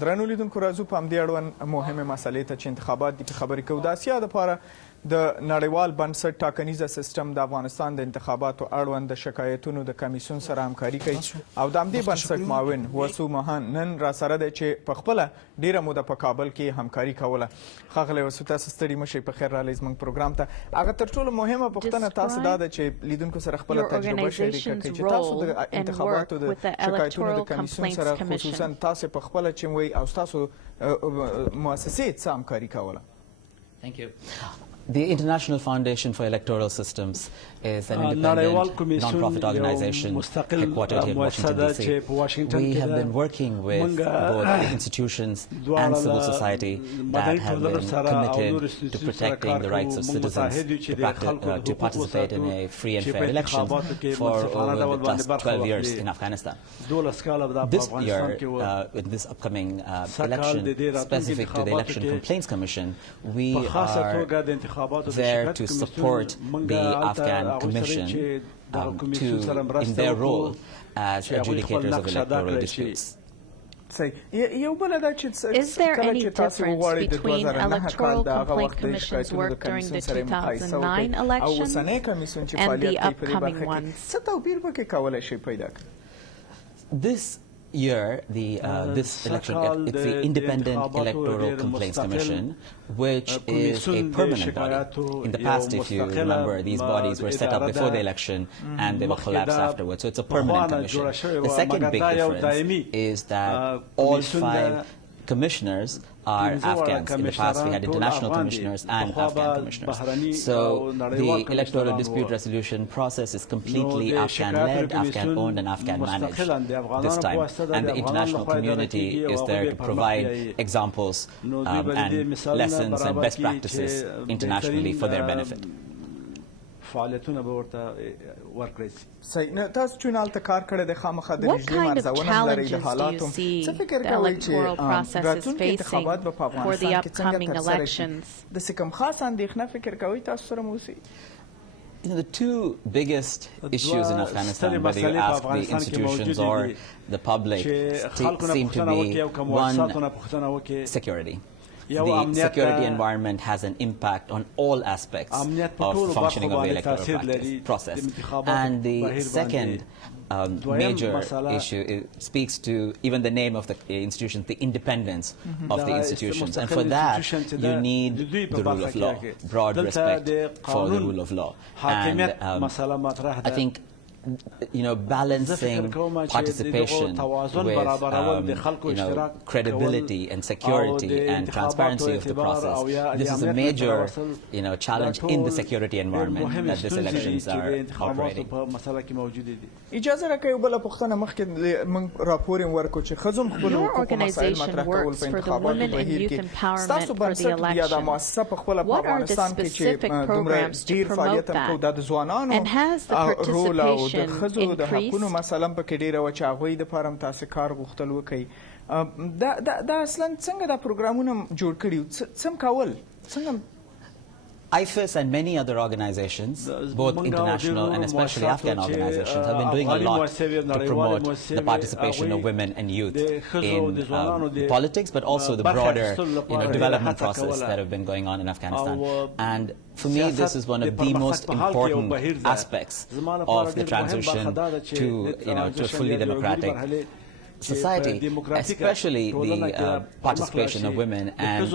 درنو لیدونکو راځو په همدې اړوند مهمې مسلې ته چې انتخابات دي په خبرې کوو. د اسیا دپاره د نړیوال بنسټ ټاکنیز سیستم د افغانستان د انتخاباتو اړوند د شکایتونو د کمیسون سره همکاري کوي او د همدې بنسټ معاون واسو مهان نن راسره دی چې پخپله ډیره موده په کابل کې همکاري کوله. ښاغلی واسو، تاسو ستړي مه شئ، په خیر راغلی زموږ پروګرام ته. هغه تر ټولو مهمه پوښتنه تاسو دا ده چې لیدونکو سره خپله تجربه شریکه کړئ چې تاسو د انتخاباتو د شکایتونو د کمیسون سره خصوصا تاسو پخپله چې وایي او تاسو مؤسسې څه همکاري کوله؟ Thank you. The International Foundation for Electoral Systems is an independent non-profit organization headquartered here in Washington, D.C. We have been working with both institutions and civil society that have been committed to protecting the rights of citizens to participate in a free and fair election for over the last 12 years in Afghanistan. This year, in this upcoming election, specific to the Election Complaints Commission, we are there to support the Afghan Commission in their role as adjudicators of electoral disputes. Is there any difference between Electoral Complaint Commission's work during the 2009 election and the upcoming ones? This year, this election, it's the Independent Electoral Complaints Commission, which is a permanent body. In the past, if you remember, these bodies were set up before the election and they were collapsed afterwards. So it's a permanent commission. The second big difference is that all 5 commissioners are Afghans. In the past, we had international commissioners and Afghan commissioners. So the electoral dispute resolution process is completely Afghan-led, Afghan-owned, and Afghan-managed this time. And the international community is there to provide examples and lessons and best practices internationally for their benefit. فعالیتونه به ورته ورکړی شي. صحیح. نو تاسو چې هلته کار کړی دی خامخا د نږدې مرزونه هم لرئ د حالاتو څه فکر کوئ چې راتلونکي انتخابات به په افغانستان کې څنګه ترسره شي؟ داسې کوم خاص اندېښنه فکر کوئ تاسو سره مو اوسي؟ You know, the two biggest issues in Afghanistan, whether you ask the institutions or the public, seem to be one, security. The security environment has an impact on all aspects of functioning of the electoral process. And the second major issue speaks to even the name of the institutions, the independence of the institutions. And for that, you need the rule of law, broad respect for the rule of law. And I think balancing participation with, credibility and security and transparency of the process. This is a major, challenge in the security environment that these elections are operating. اجازه راکوي بله پوښتنه مخکې موږ راپور یې ورکړو چې ښځو خپلو حقوقو مسایل مطرح کول په انتخاباتو بهیر کې ستاسو بنسټ یا دا مؤسسه په خپله په افغانستان کې چې دومره ډېر فعالیت هم کوو دا د ځوانانو رول او د ښځو د حقونو مثلا پکې ډېره وه چې هغوی دپاره هم تاسې کار غوښتل وکوئ. دا اصلا څنګه دا پروګرامونه جوړ کړي څه هم کول څنګه IFIS and many other organizations, both international and especially Afghan organizations, have been doing a lot to promote the participation of women and youth in politics, but also the broader development process that have been going on in Afghanistan. And for me, this is one of the most important aspects of the transition to a fully democratic society, especially the participation of women. And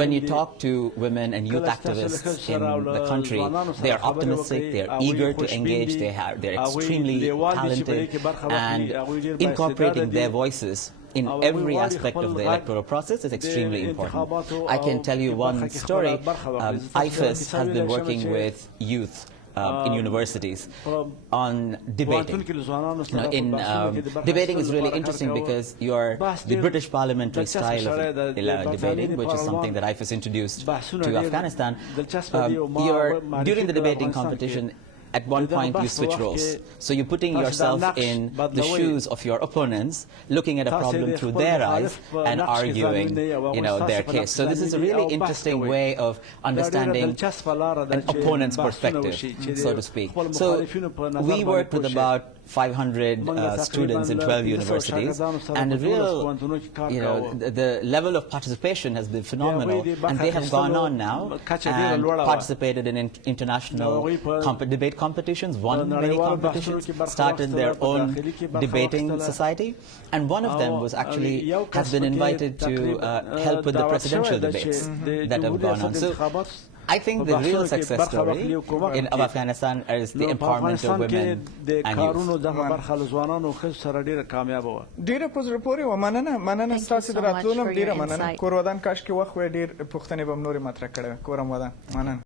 when you talk to women and youth activists in the country, they are optimistic, they are eager to engage, they're extremely talented, and incorporating their voices in every aspect of the electoral process is extremely important. I can tell you one story. IFIS has been working with youth in universities on debating. Debating is really interesting because the British parliamentary style of debating, which is something that IFIS introduced to Afghanistan, during the debating competition, at one point you switch roles. So you're putting yourself in the shoes of your opponents, looking at a problem through their eyes and arguing, their case. So this is a really interesting way of understanding an opponent's perspective, so to speak. So we worked with about 500 students in 12 universities, and the real, the level of participation has been phenomenal, and they have gone on now and participated in international debate competitions, won many competitions, started their own debating society, and one of them was actually has been invited to help with the presidential debates that have gone on. So I think the real success story of Afghanistan is the empowerment of women and youth. ډیره په زړه پورې وه. مننه ستاسې د راتلو نه ډیره مننه. کور ودان کاش کې وخت وی ډېر پوښتنې به م نورې مطرح کړې وې. کورم ودان. مننه.